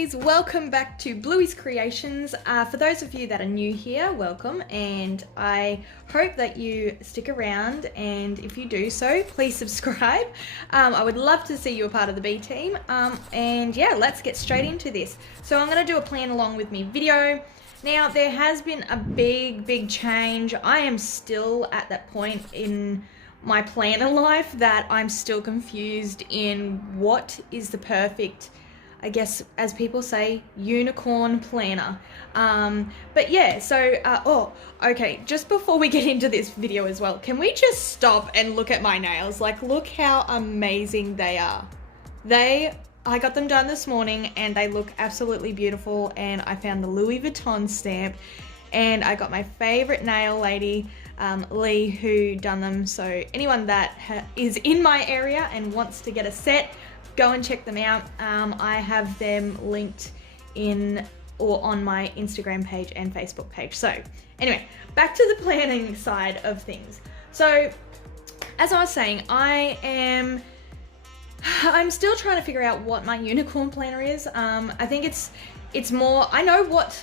lovelies, welcome back to Bluey's Creations. For those of you that are new here, welcome, and I hope that you stick around, and if you do so, please subscribe. I would love to see you a part of the B team, and yeah, let's get straight into this. So I'm going to do a plan along with me video. Now, there has been a big change. I am still at that point in my planner life that I'm still confused in what is the perfect, I guess, as people say, unicorn planner. But yeah, so, okay, just before we get into this video as well, can we just stop and look at my nails? Like, look how amazing they are. I got them done this morning and they look absolutely beautiful, and I found the Louis Vuitton stamp, and I got my favorite nail lady, Leah, who done them. So anyone that is in my area and wants to get a set, go and check them out. I have them linked in or on my Instagram page and Facebook page. So anyway, back to the planning side of things. So as I was saying, I'm still trying to figure out what my unicorn planner is. I think it's more, I know what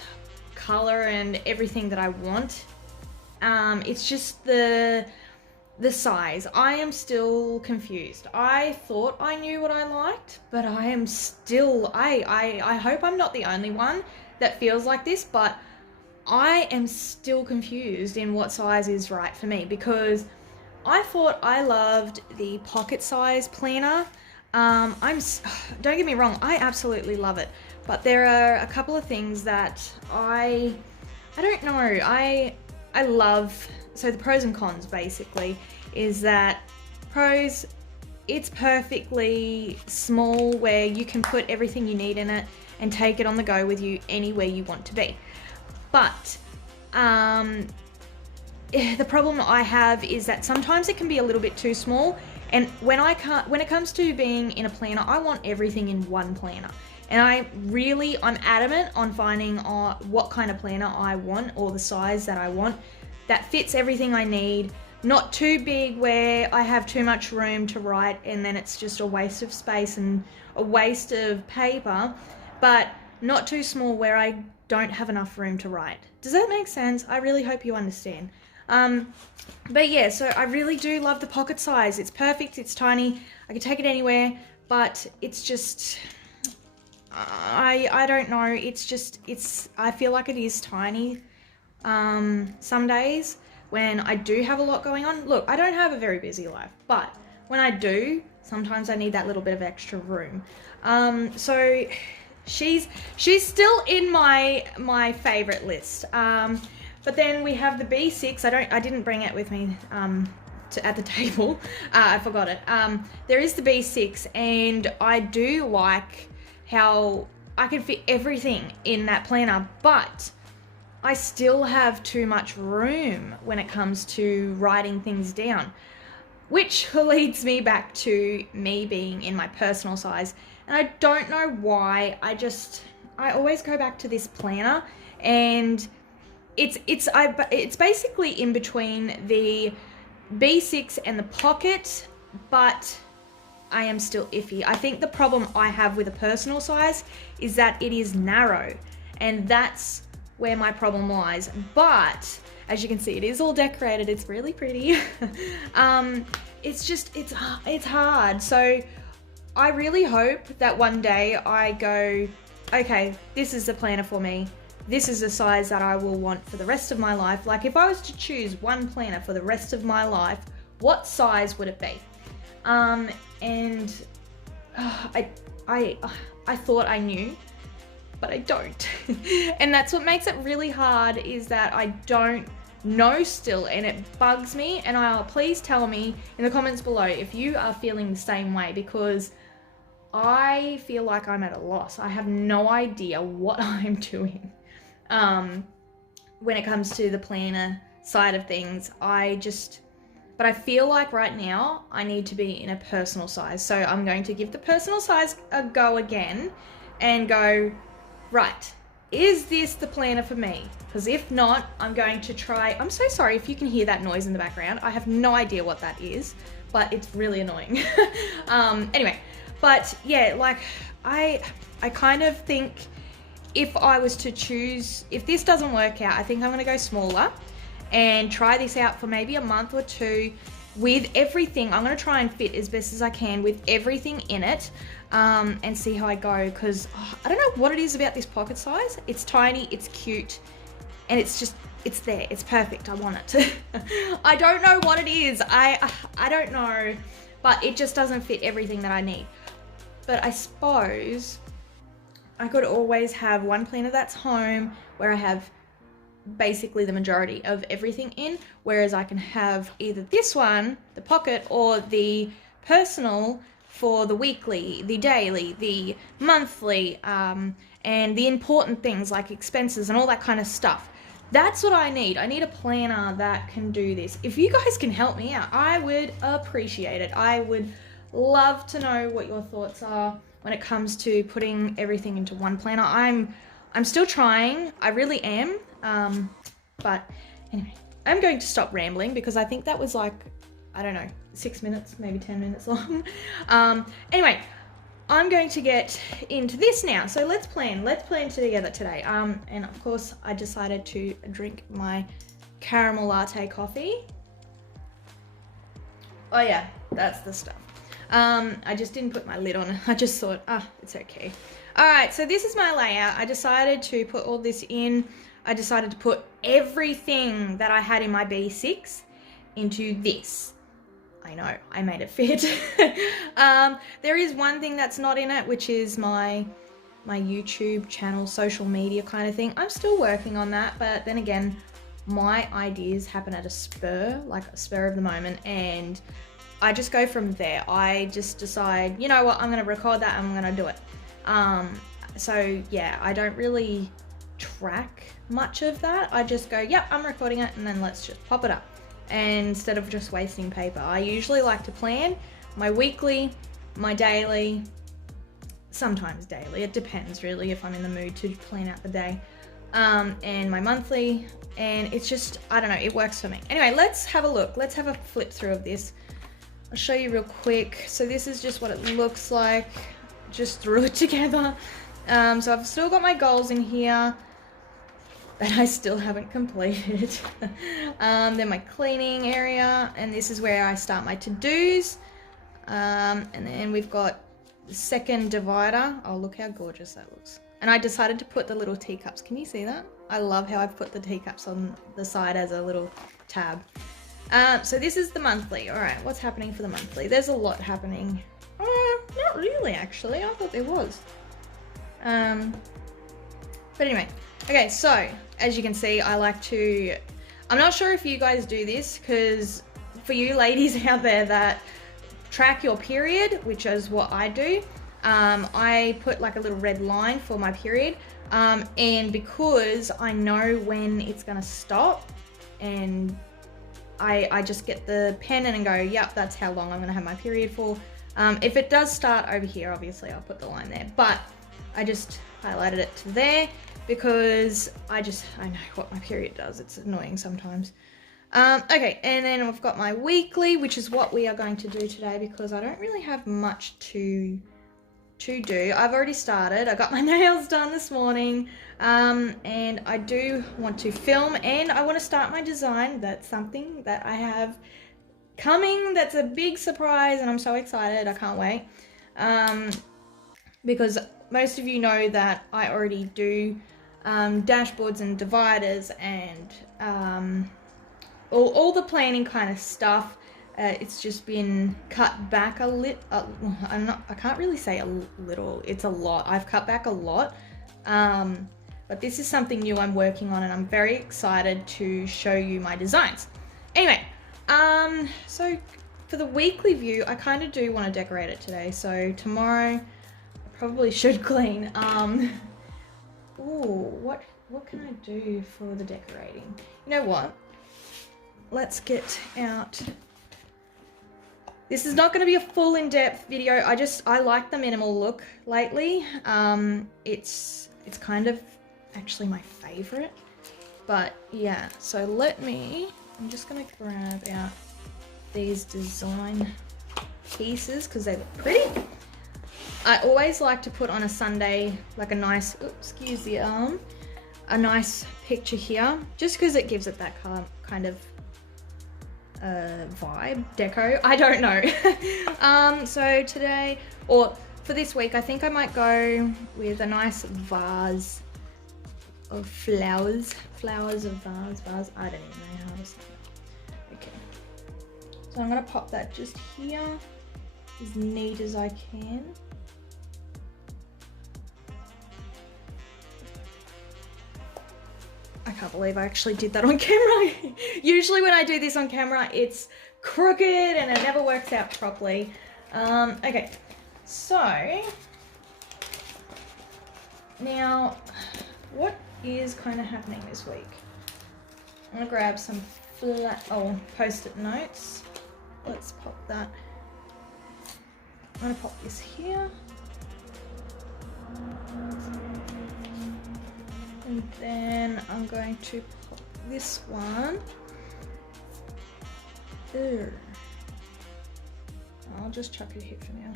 color and everything that I want. It's just the size. I am still confused. I thought I knew what I liked, but I am still, I hope I'm not the only one that feels like this, but I am still confused in what size is right for me, because I thought I loved the pocket size planner. Don't get me wrong, I absolutely love it, but there are a couple of things that I don't know, I love. So the pros and cons basically is that pros, it's perfectly small where you can put everything you need in it and take it on the go with you anywhere you want to be. But the problem I have is that sometimes it can be a little bit too small, and when it comes to being in a planner, I want everything in one planner. And I'm adamant on finding what kind of planner I want, or the size that I want, that fits everything I need. Not too big where I have too much room to write and then it's just a waste of space and a waste of paper, but not too small where I don't have enough room to write. Does that make sense? I really hope you understand. But yeah, so I really do love the pocket size. It's perfect, it's tiny, I can take it anywhere, but it's just, I don't know, I feel like it is tiny. Some days when I do have a lot going on. Look, I don't have a very busy life, but when I do, sometimes I need that little bit of extra room. So she's still in my favorite list. But then we have the B6. I didn't bring it with me at the table. I forgot it. There is the B6, and I do like how I can fit everything in that planner, but I still have too much room when it comes to writing things down, which leads me back to me being in my personal size. And I don't know why, I always go back to this planner, and it's basically in between the B6 and the pocket, but I am still iffy. I think the problem I have with a personal size is that it is narrow, and that's where my problem lies. But as you can see, it is all decorated, it's really pretty. It's hard. So I really hope that one day I go, okay, this is the planner for me, this is the size that I will want for the rest of my life. Like, if I was to choose one planner for the rest of my life, what size would it be? And I thought I knew, but I don't. And that's what makes it really hard, is that I don't know still, and it bugs me. And please tell me in the comments below if you are feeling the same way, because I feel like I'm at a loss. I have no idea what I'm doing when it comes to the planner side of things. But I feel like right now I need to be in a personal size. So I'm going to give the personal size a go again and go, right, is this the planner for me? Because if not, I'm going to try. I'm so sorry if you can hear that noise in the background. I have no idea what that is, but it's really annoying. Anyway, But yeah, like I kind of think if I was to choose, if this doesn't work out, I think I'm gonna go smaller and try this out for maybe a month or two with everything. I'm gonna try and fit as best as I can with everything in it, and see how I go, because I don't know what it is about this pocket size. It's tiny, it's cute, and it's just, it's there, it's perfect. I want it. I don't know what it is. I don't know, but it just doesn't fit everything that I need. But I suppose I could always have one planner that's home where I have basically the majority of everything in, whereas I can have either this one, the pocket, or the personal for the weekly, the daily, the monthly, and the important things like expenses and all that kind of stuff. That's what I need. I need a planner that can do this. If you guys can help me out, I would appreciate it. I would love to know what your thoughts are when it comes to putting everything into one planner. I'm still trying. I really am. But anyway, I'm going to stop rambling because I think that was like, I don't know, 6 minutes, maybe 10 minutes long. Anyway, I'm going to get into this now. So let's plan together today. And of course I decided to drink my caramel latte coffee. Oh yeah, that's the stuff. I just didn't put my lid on. I just thought, it's okay. All right, so this is my layout. I decided to put all this in. I decided to put everything that I had in my B6 into this. I know, I made it fit. There is one thing that's not in it, which is my YouTube channel, social media kind of thing. I'm still working on that, but then again, my ideas happen at a spur of the moment, and I just go from there. I just decide, you know what, I'm gonna record that, I'm gonna do it. So yeah, I don't really track much of that. I just go, yep, I'm recording it, and then let's just pop it up. And instead of just wasting paper, I usually like to plan my weekly, my daily, sometimes daily, it depends really if I'm in the mood to plan out the day, and my monthly, and it's just, I don't know, it works for me. Anyway, let's have a look. Let's have a flip through of this. I'll show you real quick. So this is just what it looks like. Just threw it together. So I've still got my goals in here that I still haven't completed. Then my cleaning area, and this is where I start my to-dos. And then we've got the second divider. Oh, look how gorgeous that looks. And I decided to put the little teacups. Can you see that? I love how I've put the teacups on the side as a little tab. So this is the monthly. All right, what's happening for the monthly? There's a lot happening. Not really, actually. I thought there was. But anyway, okay, so as you can see, I like to, I'm not sure if you guys do this, because for you ladies out there that track your period, which is what I do, I put like a little red line for my period, and because I know when it's gonna stop, and I just get the pen and go, yep, that's how long I'm gonna have my period for. If it does start over here, obviously I'll put the line there, but I just highlighted it to there because I know what my period does. It's annoying sometimes. Okay, and then I've got my weekly, which is what we are going to do today because I don't really have much to do. I've already started. I got my nails done this morning, and I do want to film, and I want to start my design. That's something that I have coming. That's a big surprise, and I'm so excited. I can't wait. Because most of you know that I already do dashboards and dividers and all the planning kind of stuff. It's just been cut back a little. I can't really say a little. It's a lot. I've cut back a lot. But this is something new I'm working on, and I'm very excited to show you my designs. Anyway, so for the weekly view, I kind of do want to decorate it today. So tomorrow, I probably should clean. Ooh, what can I do for the decorating? You know what? Let's get out. This is not going to be a full in-depth video. I like the minimal look lately. It's kind of actually my favorite. But yeah, so I'm just going to grab out these design pieces because they look pretty. I always like to put on a Sunday like a nice, oops, excuse the arm, a nice picture here, just because it gives it that kind of vibe, deco, I don't know. So today, or for this week, I think I might go with a nice vase of flowers, vase, I don't even know how to say it. Okay, so I'm gonna pop that just here, as neat as I can. I can't believe I actually did that on camera. Usually when I do this on camera, it's crooked and it never works out properly. Okay, so now what is kind of happening this week? I'm gonna grab some post-it notes. Let's pop that. I'm gonna pop this here. And then I'm going to pop this one. Ew. I'll just chuck it here for now.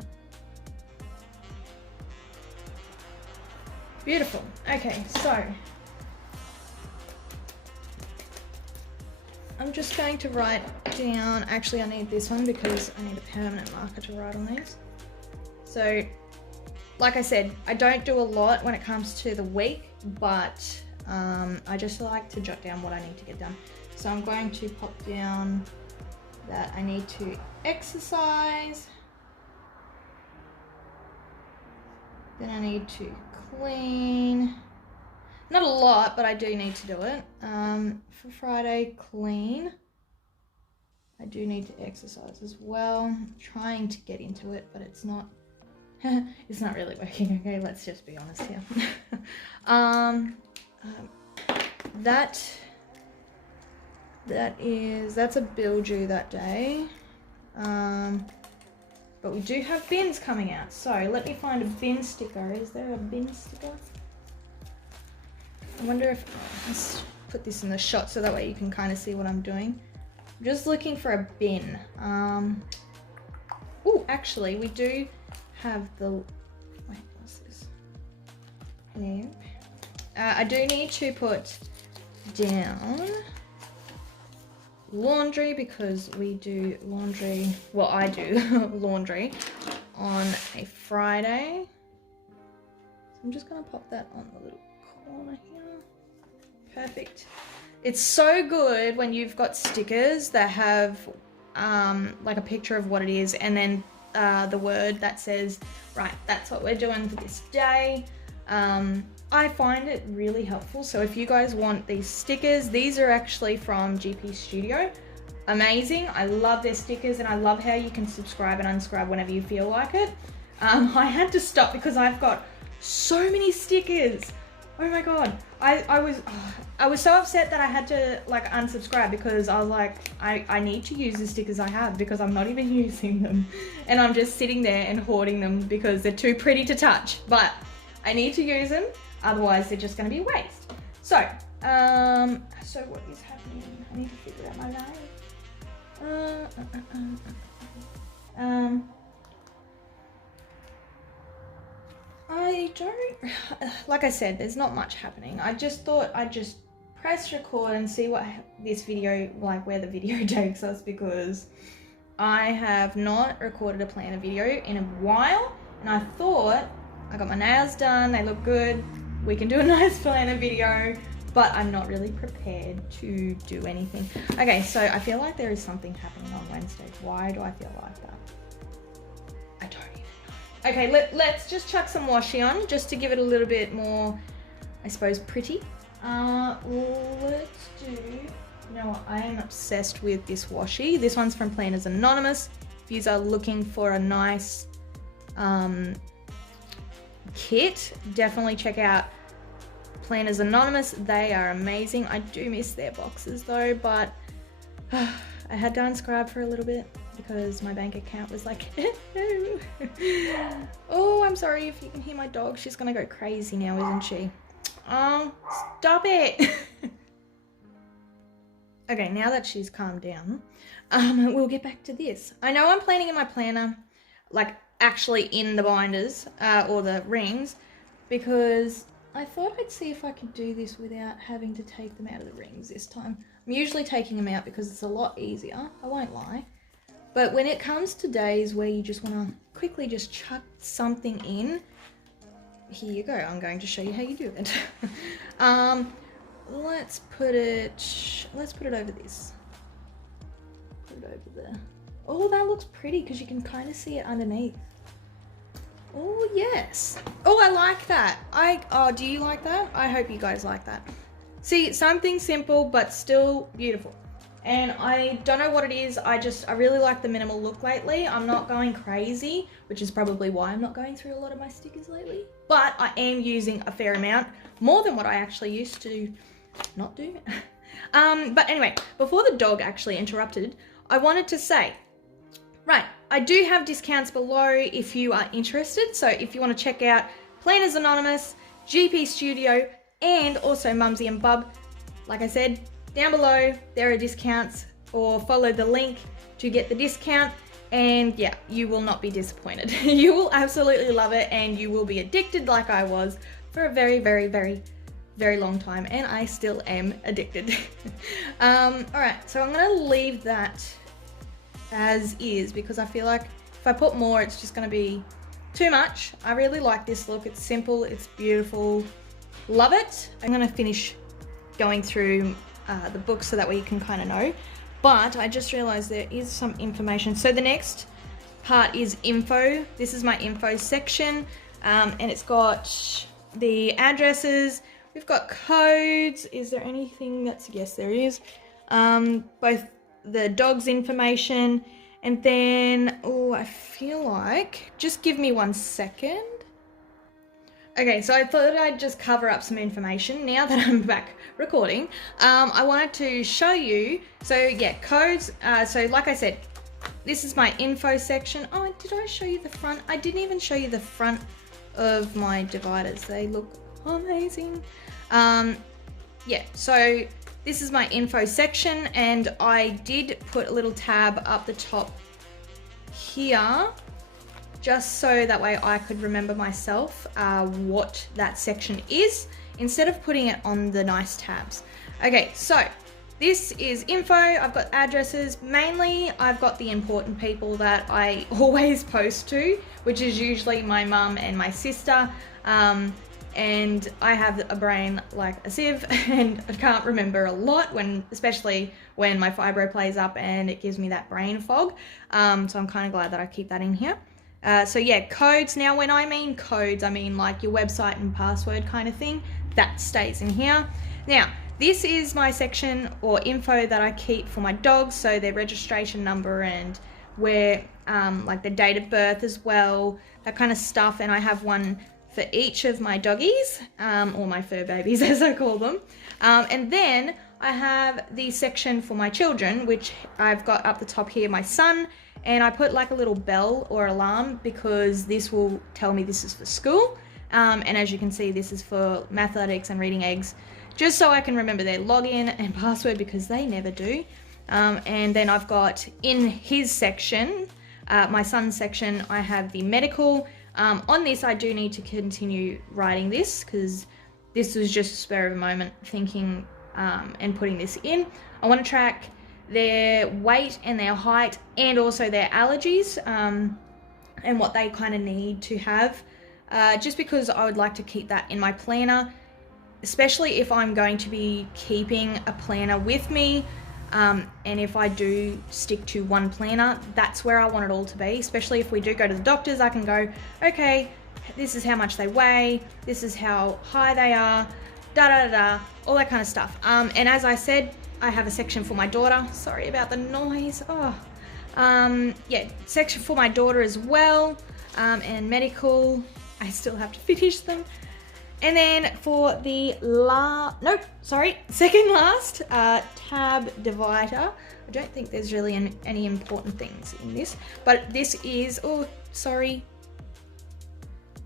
Beautiful. Okay, so I'm just going to write down, actually I need this one because I need a permanent marker to write on these. So like I said, I don't do a lot when it comes to the week, but I just like to jot down what I need to get done. So I'm going to pop down that I need to exercise, then I need to clean, not a lot, but I do need to do it. For Friday, clean. I do need to exercise as well. I'm trying to get into it, but it's not it's not really working. Okay, let's just be honest here. That's a bill due that day. But we do have bins coming out, so let me find a bin sticker. Is there a bin sticker? I wonder if, let's put this in the shot so that way you can kind of see what I'm doing. I'm just looking for a bin. Oh, actually we do have the, wait, what's this? Yeah. I do need to put down laundry because we do laundry, well I do laundry on a Friday. So I'm just gonna pop that on the little corner here. Perfect. It's so good when you've got stickers that have like a picture of what it is and then the word that says, right, that's what we're doing for this day. I find it really helpful. So if you guys want these stickers, these are actually from GP Studio. Amazing. I love their stickers and I love how you can subscribe and unscribe whenever you feel like it. I had to stop because I've got so many stickers. Oh my God. I was so upset that I had to like unsubscribe because I was like, I need to use the stickers I have because I'm not even using them. And I'm just sitting there and hoarding them because they're too pretty to touch. But I need to use them, otherwise they're just going to be waste. So, so what is happening? I need to figure out my life. I don't, like I said, there's not much happening. I just thought I'd just press record and see what this video, like where the video takes us, because I have not recorded a planner video in a while, and I thought, I got my nails done, they look good, we can do a nice planner video, but I'm not really prepared to do anything. Okay, so I feel like there is something happening on Wednesday. Why do I feel like that? I don't even know. Okay, let's just chuck some washi on, just to give it a little bit more, I suppose, pretty. Let's do, you know what, I am obsessed with this washi. This one's from Planners Anonymous. If you are looking for a nice, kit, definitely check out Planners Anonymous. They are amazing. I do miss their boxes though, but I had to unscribe for a little bit because my bank account was like no. Oh, I'm sorry if you can hear my dog. She's gonna go crazy now, isn't she? Oh, stop it. Okay, now that she's calmed down, we'll get back to this. I know I'm planning in my planner like actually in the binders or the rings, because I thought I'd see if I could do this without having to take them out of the rings this time. I'm usually taking them out because it's a lot easier, I won't lie. But when it comes to days where you just want to quickly just chuck something in, here you go, I'm going to show you how you do it. Let's put it over this. Put it over there. Oh, that looks pretty because you can kind of see it underneath. Oh, yes. Oh, I like that. Oh, do you like that? I hope you guys like that. See, something simple but still beautiful. And I don't know what it is. I really like the minimal look lately. I'm not going crazy, which is probably why I'm not going through a lot of my stickers lately. But I am using a fair amount, more than what I actually used to not do. But anyway, before the dog actually interrupted, I wanted to say, right, I do have discounts below if you are interested. So if you want to check out Planners Anonymous, GP Studio, and also Mumsy and Bub, like I said, down below there are discounts, or follow the link to get the discount, and yeah, you will not be disappointed. You will absolutely love it, and you will be addicted like I was for a very, very, very, very long time, and I still am addicted. Alright, so I'm gonna leave that as is because I feel like if I put more it's just gonna be too much. I really like this look. It's simple, it's beautiful, love it. I'm gonna finish going through the book so that way you can kind of know, but I just realized there is some information. So the next part is info. This is my info section, and it's got the addresses, we've got codes. Is there anything that's, yes there is, both the dog's information, and then, oh, I feel like, just give me 1 second. Okay, so I thought I'd just cover up some information now that I'm back recording. I wanted to show you, so yeah, codes. So like I said, this is my info section. Oh, did I show you the front? I didn't even show you the front of my dividers. They look amazing. Yeah, so this is my info section, and I did put a little tab up the top here, just so that way I could remember myself what that section is, instead of putting it on the nice tabs. Okay, so this is info. I've got addresses. Mainly, I've got the important people that I always post to, which is usually my mum and my sister. And I have a brain like a sieve, and I can't remember a lot, especially when my fibro plays up and it gives me that brain fog. So I'm kind of glad that I keep that in here. So yeah, codes. Now when I mean codes, I mean like your website and password kind of thing. That stays in here. Now, this is my section or info that I keep for my dogs, so their registration number and where, like the date of birth as well, that kind of stuff. And I have one for each of my doggies, or my fur babies as I call them. And then I have the section for my children, which I've got up the top here, my son, and I put like a little bell or alarm because this will tell me this is for school. And as you can see, this is for mathletics and reading eggs, just so I can remember their login and password because they never do. And then I've got in his section, my son's section, I have the medical. On this, I do need to continue writing this because this was just a spur of a moment thinking and putting this in. I want to track their weight and their height and also their allergies and what they kind of need to have, just because I would like to keep that in my planner, especially if I'm going to be keeping a planner with me. And if I do stick to one planner, that's where I want it all to be. Especially if we do go to the doctors, I can go, okay, this is how much they weigh, this is how high they are, all that kind of stuff. And as I said, I have a section for my daughter. Sorry about the noise. Yeah, section for my daughter as well. And medical, I still have to finish them. And then for the second last tab divider, I don't think there's really any important things in this, but this is, oh, sorry.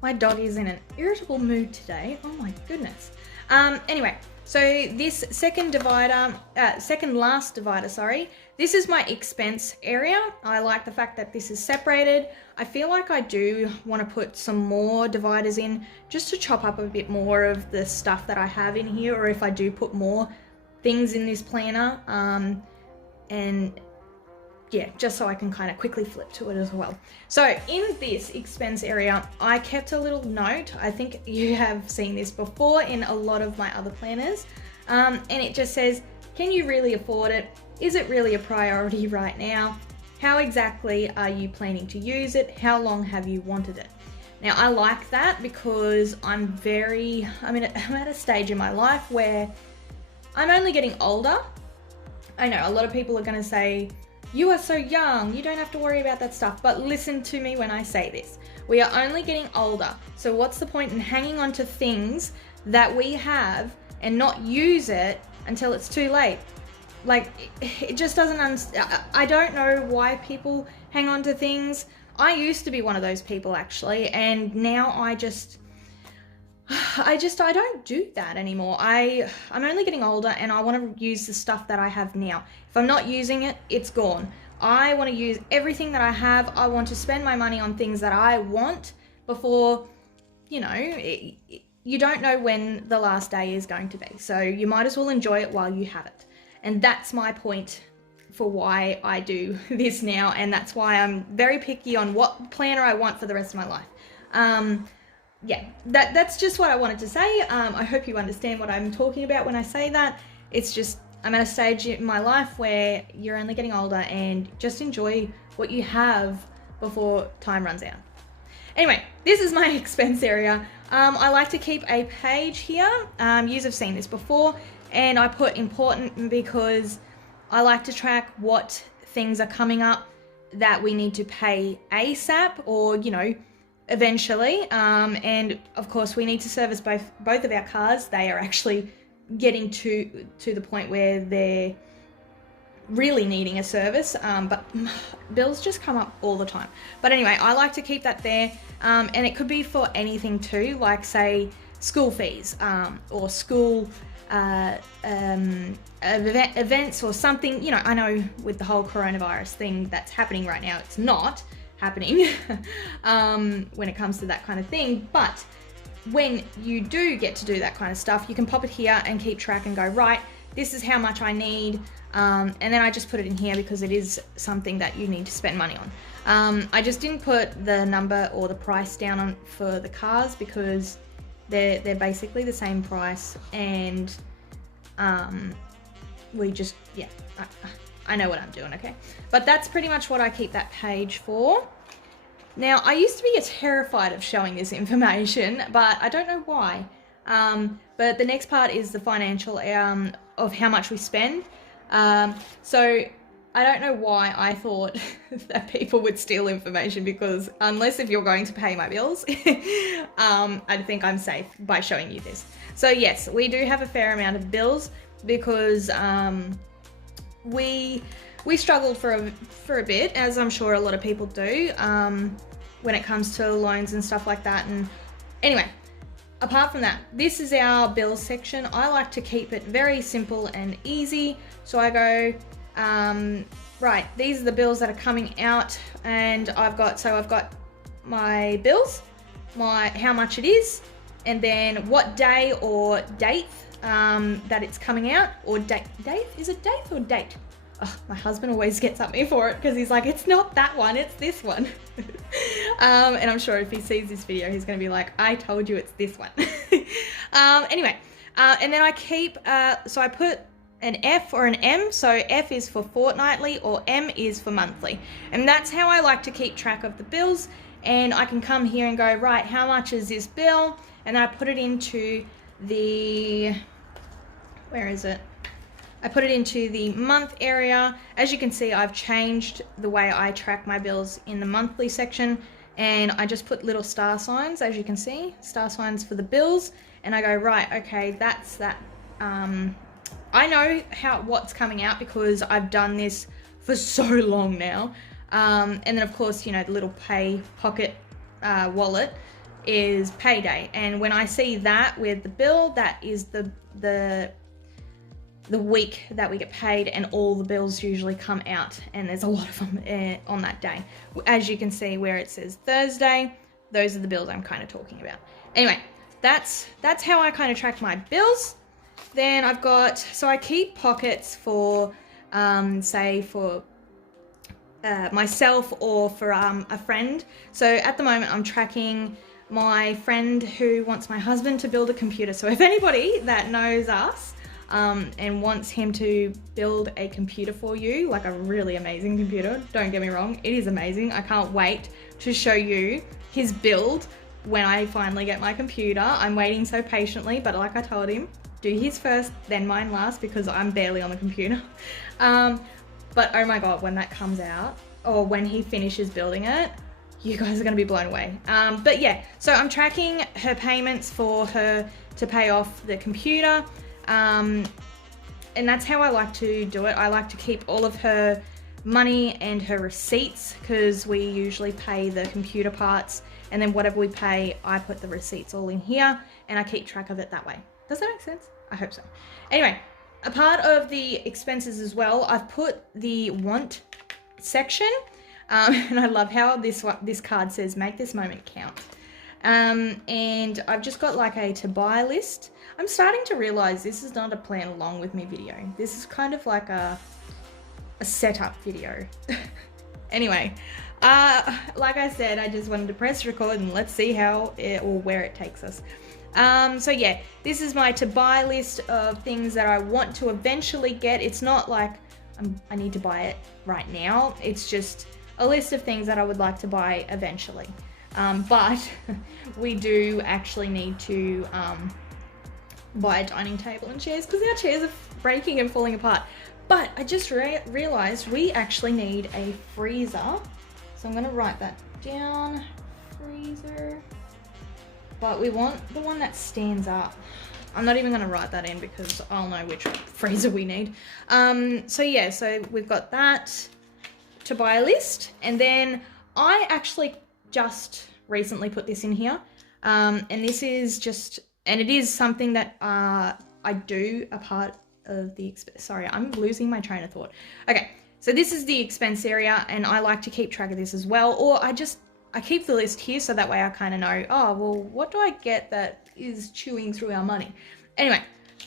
My dog is in an irritable mood today. Oh my goodness. Anyway, So this second last divider, sorry, this is my expense area. I like the fact that this is separated. I feel like I do want to put some more dividers in just to chop up a bit more of the stuff that I have in here, or if I do put more things in this planner, and yeah, just so I can kind of quickly flip to it as well. So in this expense area, I kept a little note. I think you have seen this before in a lot of my other planners. And it just says, can you really afford it? Is it really a priority right now? How exactly are you planning to use it? How long have you wanted it? Now I like that because I'm at a stage in my life where I'm only getting older. I know a lot of people are gonna say, you are so young, you don't have to worry about that stuff. But listen to me when I say this. We are only getting older. So what's the point in hanging on to things that we have and not use it until it's too late? Like, it just doesn't, I don't know why people hang on to things. I used to be one of those people actually, and now I don't do that anymore. I'm only getting older and I want to use the stuff that I have now. If I'm not using it, it's gone. I want to use everything that I have. I want to spend my money on things that I want before, you know, you don't know when the last day is going to be. So you might as well enjoy it while you have it. And that's my point for why I do this now. And that's why I'm very picky on what planner I want for the rest of my life. Yeah, that's just what I wanted to say. I hope you understand what I'm talking about when I say that. It's just, I'm at a stage in my life where you're only getting older, and just enjoy what you have before time runs out. Anyway, this is my expense area. I like to keep a page here. You have seen this before, and I put important because I like to track what things are coming up that we need to pay ASAP, or, you know, eventually, and of course we need to service both of our cars. They are actually getting to the point where they're really needing a service, but bills just come up all the time. But anyway, I like to keep that there, and it could be for anything too, like say school fees, or school events or something. You know, I know with the whole coronavirus thing that's happening right now, it's not happening when it comes to that kind of thing, but when you do get to do that kind of stuff, you can pop it here and keep track and go, right, this is how much I need, and then I just put it in here because it is something that you need to spend money on. I just didn't put the number or the price down on for the cars because they're basically the same price, and we just, yeah, I know what I'm doing, okay? But that's pretty much what I keep that page for. Now, I used to be terrified of showing this information, but I don't know why. But the next part is the financial of how much we spend. So I don't know why I thought that people would steal information, because unless if you're going to pay my bills, I think I'm safe by showing you this. So yes, we do have a fair amount of bills because we struggled for a bit, as I'm sure a lot of people do, when it comes to loans and stuff like that. And anyway, apart from that, this is our bills section. I like to keep it very simple and easy. So I go, right, these are the bills that are coming out, and I've got my bills, how much it is, and then what day or date that it's coming out, or date, is it date or date? Oh, my husband always gets at me for it because he's like, it's not that one, it's this one. And I'm sure if he sees this video, he's going to be like, I told you it's this one. Anyway, and then I keep, so I put an F or an M. So F is for fortnightly or M is for monthly. And that's how I like to keep track of the bills. And I can come here and go, right, how much is this bill? And then I put it into the, where is it? I put it into the month area. As you can see, I've changed the way I track my bills in the monthly section, and I just put little star signs, as you can see, star signs for the bills, and I go, right, okay, that's that. I know what's coming out because I've done this for so long now. And then of course, you know, the little pay pocket wallet, is payday. And when I see that with the bill, that is the week that we get paid, and all the bills usually come out, and there's a lot of them on that day. As you can see where it says Thursday, those are the bills I'm kind of talking about. Anyway, that's how I kind of track my bills. Then I've got, so I keep pockets for, say for myself or for a friend. So at the moment I'm tracking my friend who wants my husband to build a computer. So if anybody that knows us and wants him to build a computer for you, like a really amazing computer, don't get me wrong, it is amazing. I can't wait to show you his build when I finally get my computer. I'm waiting so patiently, but like I told him, do his first, then mine last, because I'm barely on the computer. But oh my God, when that comes out, or when he finishes building it, you guys are gonna be blown away. But yeah, so I'm tracking her payments for her to pay off the computer. And that's how I like to do it. I like to keep all of her money and her receipts, because we usually pay the computer parts, and then whatever we pay, I put the receipts all in here, and I keep track of it that way. Does that make sense? I hope so. Anyway, a part of the expenses as well, I've put the want section, and I love how this card says, make this moment count. And I've just got like a to buy list. I'm starting to realize this is not a plan along with me video. This is kind of like a setup video. Anyway, like I said, I just wanted to press record and let's see how it, or where it takes us. So yeah, this is my to buy list of things that I want to eventually get. It's not like I need to buy it right now. It's just a list of things that I would like to buy eventually. But we do actually need to buy a dining table and chairs, because our chairs are breaking and falling apart. But I just realized we actually need a freezer. So I'm gonna write that down, freezer. But we want the one that stands up. I'm not even gonna write that in because I'll know which freezer we need. So yeah, so we've got that to buy list. And then I actually just recently put this in here. And this is just, and it is something that I do a part of the, sorry, I'm losing my train of thought. Okay, so this is the expense area, and I like to keep track of this as well. Or I keep the list here so that way I kind of know, oh, well, what do I get that is chewing through our money? Anyway,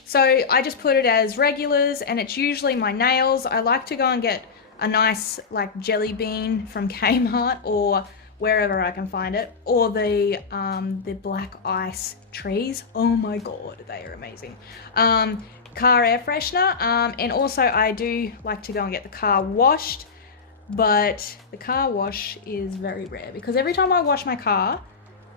so I just put it as regulars, and it's usually my nails. I like to go and get a nice like jelly bean from Kmart or wherever I can find it, or the black ice trees. Oh my God, they are amazing. Car air freshener, and also I do like to go and get the car washed, but the car wash is very rare because every time I wash my car,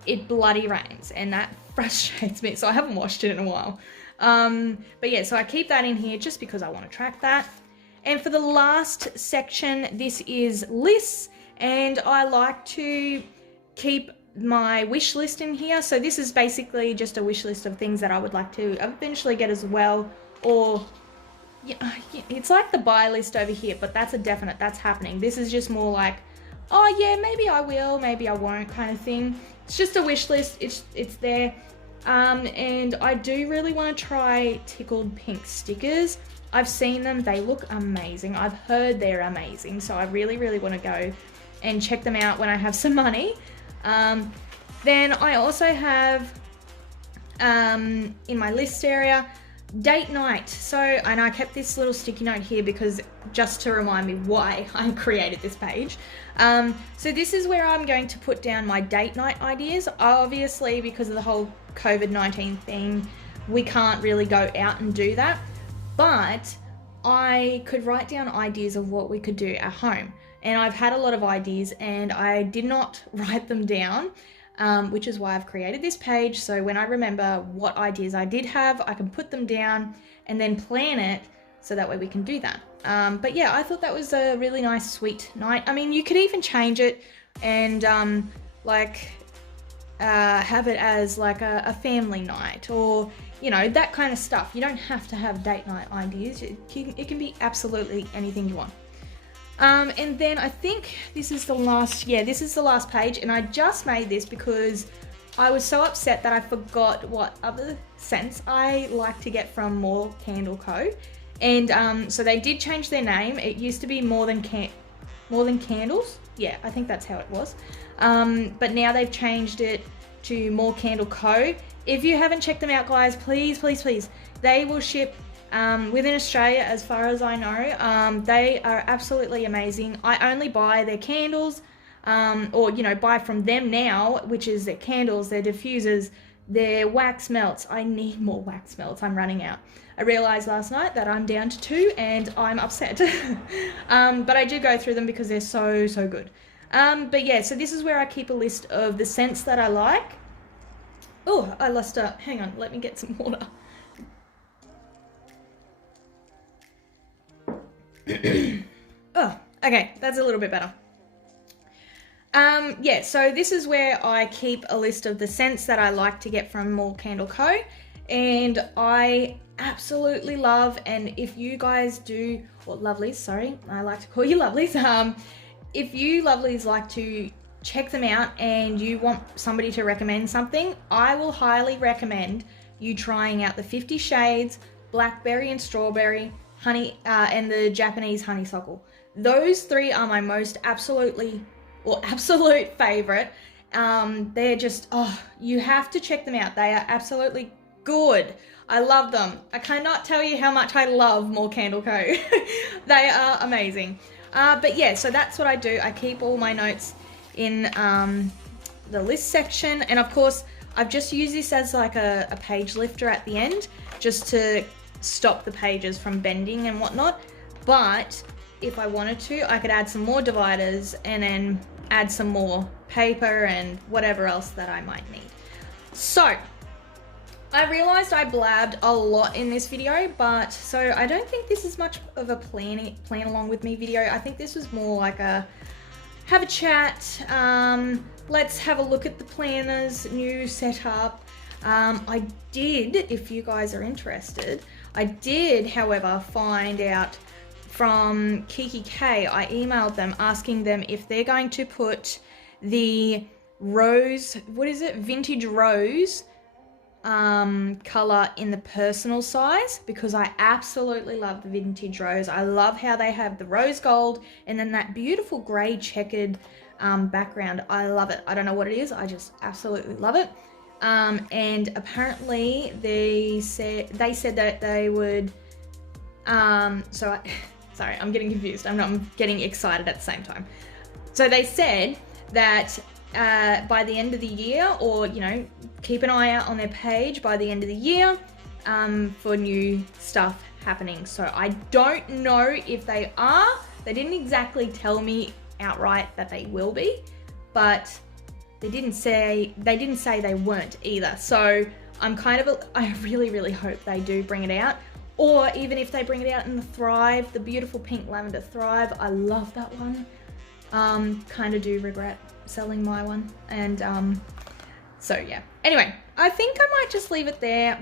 it bloody rains, and that frustrates me, so I haven't washed it in a while. But yeah, so I keep that in here just because I want to track that. And for the last section, this is lists, and I like to keep my wish list in here. So this is basically just a wish list of things that I would like to eventually get as well, or yeah, it's like the buy list over here, but that's a definite, that's happening. This is just more like, oh yeah, maybe I will, maybe I won't kind of thing. It's just a wish list, it's there. And I do really want to try tickled pink stickers. I've seen them, they look amazing. I've heard they're amazing, so I really, really want to go and check them out when I have some money. Then I also have, in my list area, date night. So, and I kept this little sticky note here because just to remind me why I created this page. So this is where I'm going to put down my date night ideas. Obviously, because of the whole COVID-19 thing, we can't really go out and do that. But I could write down ideas of what we could do at home. And I've had a lot of ideas and I did not write them down, which is why I've created this page. So when I remember what ideas I did have, I can put them down and then plan it so that way we can do that. But yeah, I thought that was a really nice, sweet night. I mean, you could even change it and have it as like a family night, or you know, that kind of stuff. You don't have to have date night ideas. It can be absolutely anything you want. And then I think this is the last, yeah, this is the last page, and I just made this because I was so upset that I forgot what other scents I like to get from More Candle Co. And so they did change their name. It used to be More Than Candles. Yeah, I think that's how it was. But now they've changed it to More Candle Co. If you haven't checked them out, guys, please, please, please. They will ship within Australia, as far as I know. They are absolutely amazing. I only buy their candles, or, you know, buy from them now, which is their candles, their diffusers, their wax melts. I need more wax melts. I'm running out. I realized last night that I'm down to 2 and I'm upset. But I do go through them because they're so, so good. But yeah, so this is where I keep a list of the scents that I like. Oh, I lost a, hang on, let me get some water. Oh, okay, that's a little bit better. Yeah, so this is where I keep a list of the scents that I like to get from More Candle Co. And I absolutely love, and if you guys do, or lovelies, sorry, I like to call you lovelies. If you lovelies like to check them out and you want somebody to recommend something, I will highly recommend you trying out the 50 Shades, Blackberry and Strawberry, honey, and the Japanese Honeysuckle. Those 3 are my most absolute favorite. They're just, oh, you have to check them out. They are absolutely good. I love them. I cannot tell you how much I love More Candle Co. They are amazing. But yeah, so that's what I do. I keep all my notes in the list section. And of course, I've just used this as like a page lifter at the end, just to stop the pages from bending and whatnot. But if I wanted to, I could add some more dividers and then add some more paper and whatever else that I might need. So I realized I blabbed a lot in this video, but so I don't think this is much of a plan along with me video. I think this was more like a have a chat. Let's have a look at the planner's new setup. I did, if you guys are interested, I did, however, find out from Kikki K. I emailed them asking them if they're going to put the rose, what is it, vintage rose color in the personal size, because I absolutely love the vintage rose. I love how they have the rose gold and then that beautiful gray checkered background. I love it. I don't know what it is. I just absolutely love it. And apparently they said that they would, sorry, I'm getting confused. I'm getting excited at the same time. So they said that by the end of the year, or, you know, keep an eye out on their page by the end of the year for new stuff happening. So I don't know if they are. They didn't exactly tell me outright that they will be, but they didn't say they weren't either. So I'm I really, really hope they do bring it out. Or even if they bring it out in the Thrive, the beautiful pink lavender Thrive. I love that one. Kind of do regret selling my one. And so yeah. Anyway, I think I might just leave it there.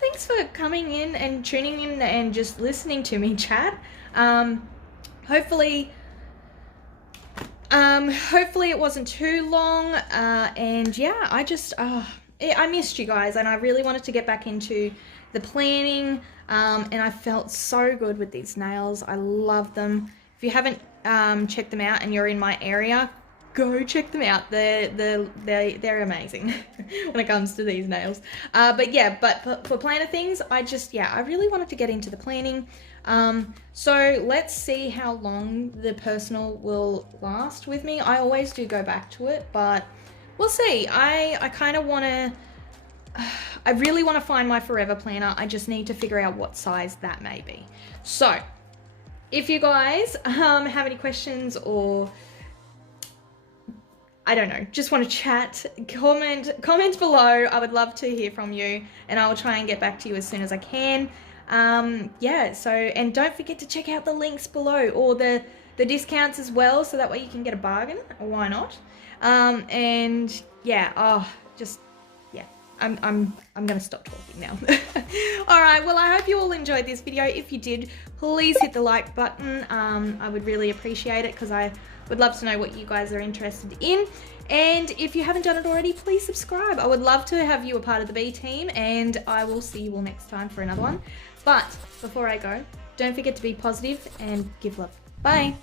Thanks for coming in and tuning in and just listening to me chat. Hopefully it wasn't too long. And yeah, I missed you guys, and I really wanted to get back into the planning. And I felt so good with these nails. I love them. If you haven't checked them out and you're in my area, go check them out. They're amazing when it comes to these nails. But for planner things, I really wanted to get into the planning. So let's see how long the personal will last with me. I always do go back to it, but we'll see. I kind of want to, I really want to find my forever planner. I just need to figure out what size that may be. So if you guys have any questions, or I don't know, just want to chat, comment below. I would love to hear from you, and I will try and get back to you as soon as I can. Yeah, so, and don't forget to check out the links below, or the discounts as well, so that way you can get a bargain, or why not? And yeah, yeah, I'm gonna stop talking now. All right, well, I hope you all enjoyed this video. If you did, please hit the like button. I would really appreciate it, because I Would love to know what you guys are interested in. And if you haven't done it already, please subscribe. I would love to have you a part of the B team, and I will see you all next time for another one. But before I go, don't forget to be positive and give love. Bye.